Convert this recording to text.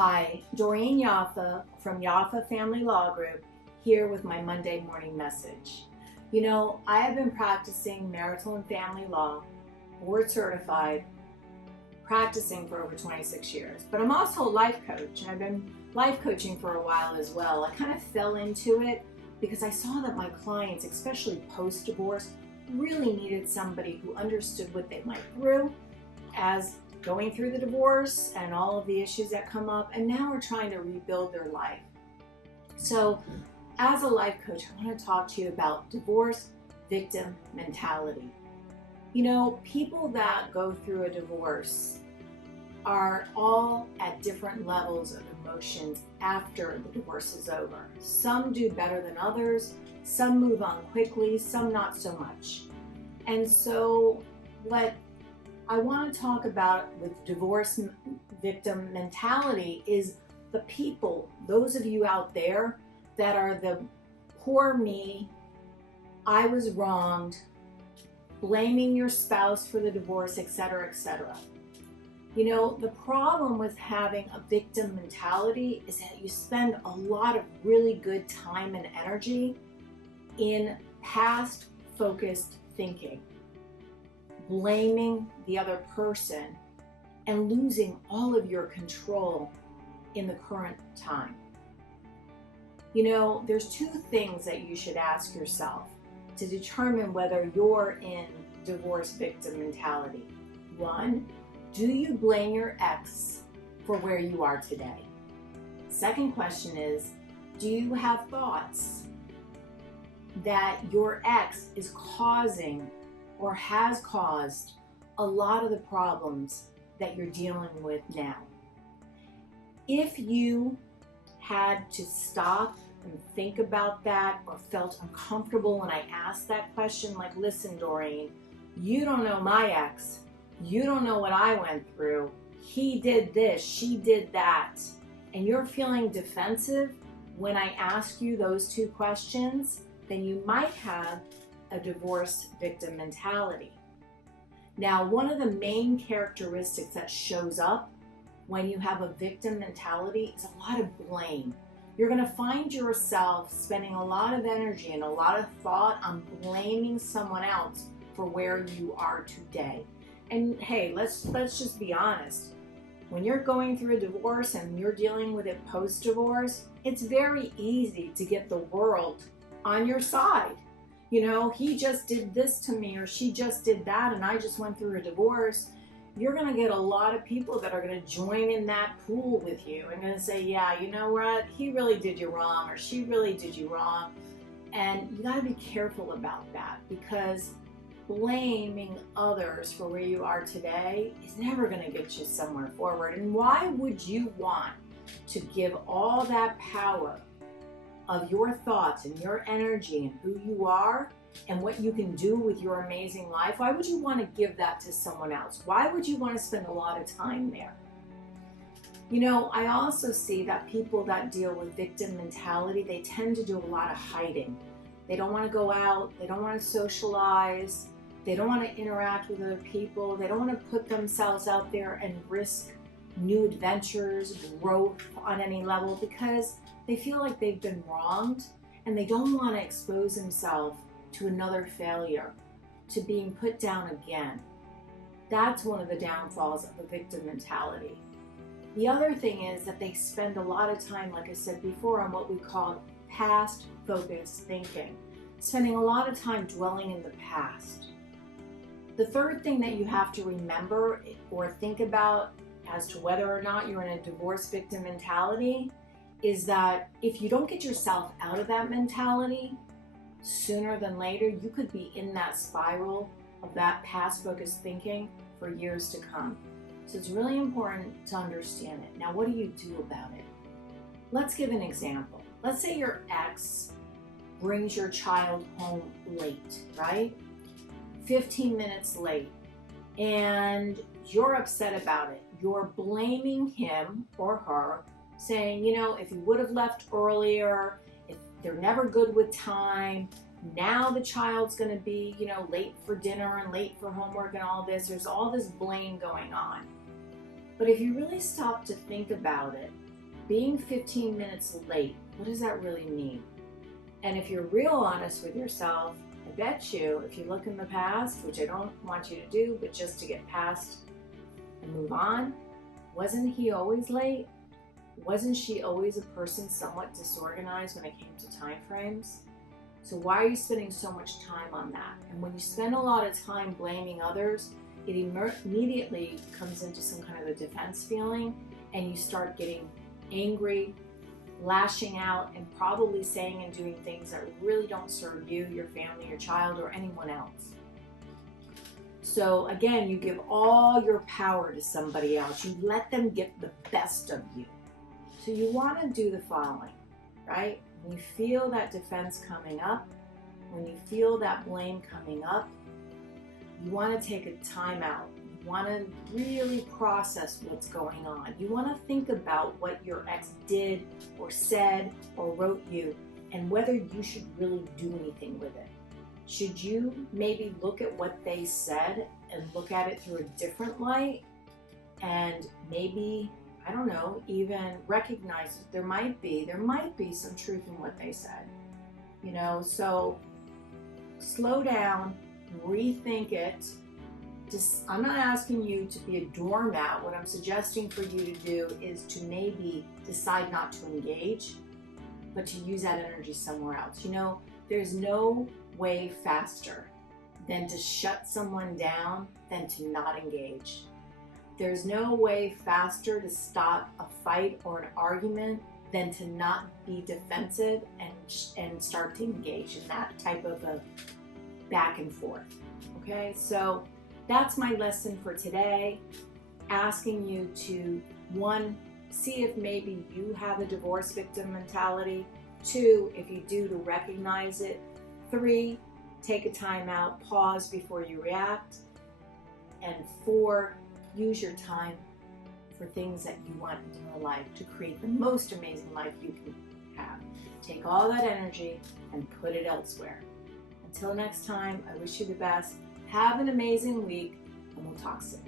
Hi, Doreen Yaffa from Yaffa Family Law Group, here with my Monday morning message. You know, I have been practicing marital and family law, board certified, practicing for over 26 years, but I'm also a life coach, and I've been life coaching for a while as well. I kind of fell into it because I saw that my clients, especially post-divorce, really needed somebody who understood what they went through as going through the divorce and all of the issues that come up, and now we're trying to rebuild their life. So as a life coach, I want to talk to you about divorce victim mentality. You know, people that go through a divorce are all at different levels of emotions after the divorce is over. Some do better than others, some move on quickly, some not so much. And so what I want to talk about with divorce victim mentality is the people, those of you out there that are the poor me, I was wronged, blaming your spouse for the divorce, etc., etc. You know, the problem with having a victim mentality is that you spend a lot of really good time and energy in past focused thinking, blaming the other person, and losing all of your control in the current time. You know, there's two things that you should ask yourself to determine whether you're in divorce victim mentality. One, do you blame your ex for where you are today? Second question is, do you have thoughts that your ex is causing or has caused a lot of the problems that you're dealing with now? If you had to stop and think about that or felt uncomfortable when I asked that question, like, listen, Doreen, you don't know my ex. You don't know what I went through. He did this, she did that. And you're feeling defensive when I ask you those two questions, then you might have a divorce victim mentality. Now, one of the main characteristics that shows up when you have a victim mentality is a lot of blame. You're going to find yourself spending a lot of energy and a lot of thought on blaming someone else for where you are today. And hey, let's just be honest. When you're going through a divorce and you're dealing with it post-divorce, it's very easy to get the world on your side. You know, he just did this to me, or she just did that, and I just went through a divorce. You're going to get a lot of people that are going to join in that pool with you and going to say, yeah, you know what, he really did you wrong, or she really did you wrong. And you got to be careful about that, because blaming others for where you are today is never going to get you somewhere forward. And why would you want to give all that power of your thoughts and your energy and who you are and what you can do with your amazing life? Why would you want to give that to someone else? Why would you want to spend a lot of time there? You know, I also see that people that deal with victim mentality, they tend to do a lot of hiding. They don't want to go out, they don't want to socialize, they don't want to interact with other people, they don't want to put themselves out there and risk new adventures, growth on any level, because they feel like they've been wronged and they don't want to expose themselves to another failure, to being put down again. That's one of the downfalls of a victim mentality. The other thing is that they spend a lot of time, like I said before, on what we call past focused thinking, spending a lot of time dwelling in the past. The third thing that you have to remember or think about as to whether or not you're in a divorce victim mentality is that if you don't get yourself out of that mentality, sooner than later, you could be in that spiral of that past focused thinking for years to come. So it's really important to understand it. Now, what do you do about it? Let's give an example. Let's say your ex brings your child home late, right? 15 minutes late, and you're upset about it. You're blaming him or her, saying, you know, if you would have left earlier, if they're never good with time, now the child's going to be, you know, late for dinner and late for homework and all this. There's all this blame going on. But if you really stop to think about it, being 15 minutes late, what does that really mean? And if you're real honest with yourself, I bet you, if you look in the past, which I don't want you to do, but just to get past and move on, wasn't he always late? Wasn't she always a person somewhat disorganized when it came to time frames? So why are you spending so much time on that? And when you spend a lot of time blaming others, it immediately comes into some kind of a defense feeling, and you start getting angry, lashing out, and probably saying and doing things that really don't serve you, your family, your child, or anyone else. So again, you give all your power to somebody else. You let them get the best of you. So you want to do the following, right? When you feel that defense coming up, when you feel that blame coming up, you want to take a time out. You want to really process what's going on. You want to think about what your ex did or said or wrote you, and whether you should really do anything with it. Should you maybe look at what they said and look at it through a different light, and maybe, I don't know, even recognize that there might be some truth in what they said. You know, so slow down, rethink it. I'm not asking you to be a doormat. What I'm suggesting for you to do is to maybe decide not to engage, but to use that energy somewhere else. You know, there's no way faster than to shut someone down than to not engage. There's no way faster to stop a fight or an argument than to not be defensive and start to engage in that type of a back and forth. Okay, so that's my lesson for today. Asking you to, 1, see if maybe you have a divorce victim mentality. 2, if you do, to recognize it. 3, take a time out, pause before you react. And 4, use your time for things that you want in your life to create the most amazing life you can have. Take all that energy and put it elsewhere. Until next time, I wish you the best. Have an amazing week, and we'll talk soon.